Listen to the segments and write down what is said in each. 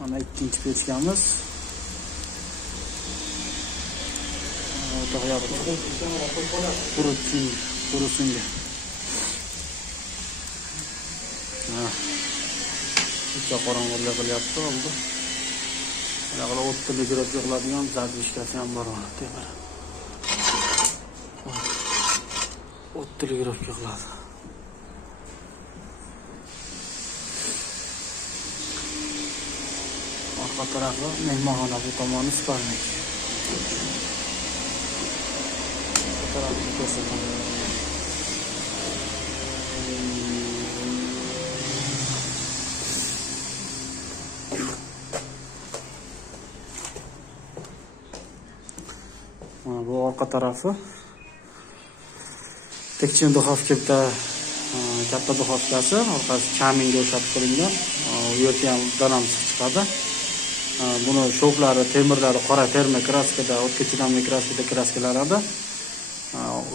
Mana ikkinchi pechkamiz. Qurusinga. Bitta qorong'ulik qilyapti oldi. Bunaqa 30 gradusga qiladigan zadvishkasi ham bor mana temir. 30 gradusga qiladi. Orqa tarafi mehmonxona, bu tomoni spalnik. Bu tarafni ko'rsataman. Mana bu orqa tarafi. Tekchin duxovka bitta katta duxovkasi, orqasi kaminga o'xshatib qilingan. U yerda ham danam chiqadi. Buni shoklari, temirlari qora terma kraskada, o'tga chidamli kraskada kraskalanadi.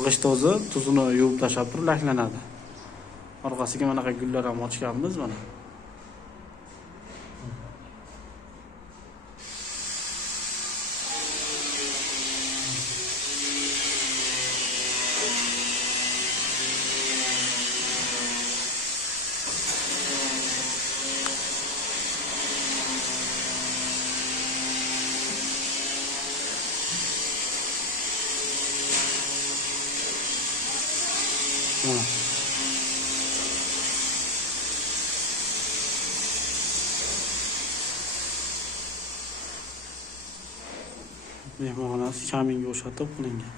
G'isht o'zi tuzini yuvib tashlab turib laklanadi. Orqasiga mana bunday gullar ham ochganmiz mana. Mehmonxonasi kaminga o'xshatib qilingan.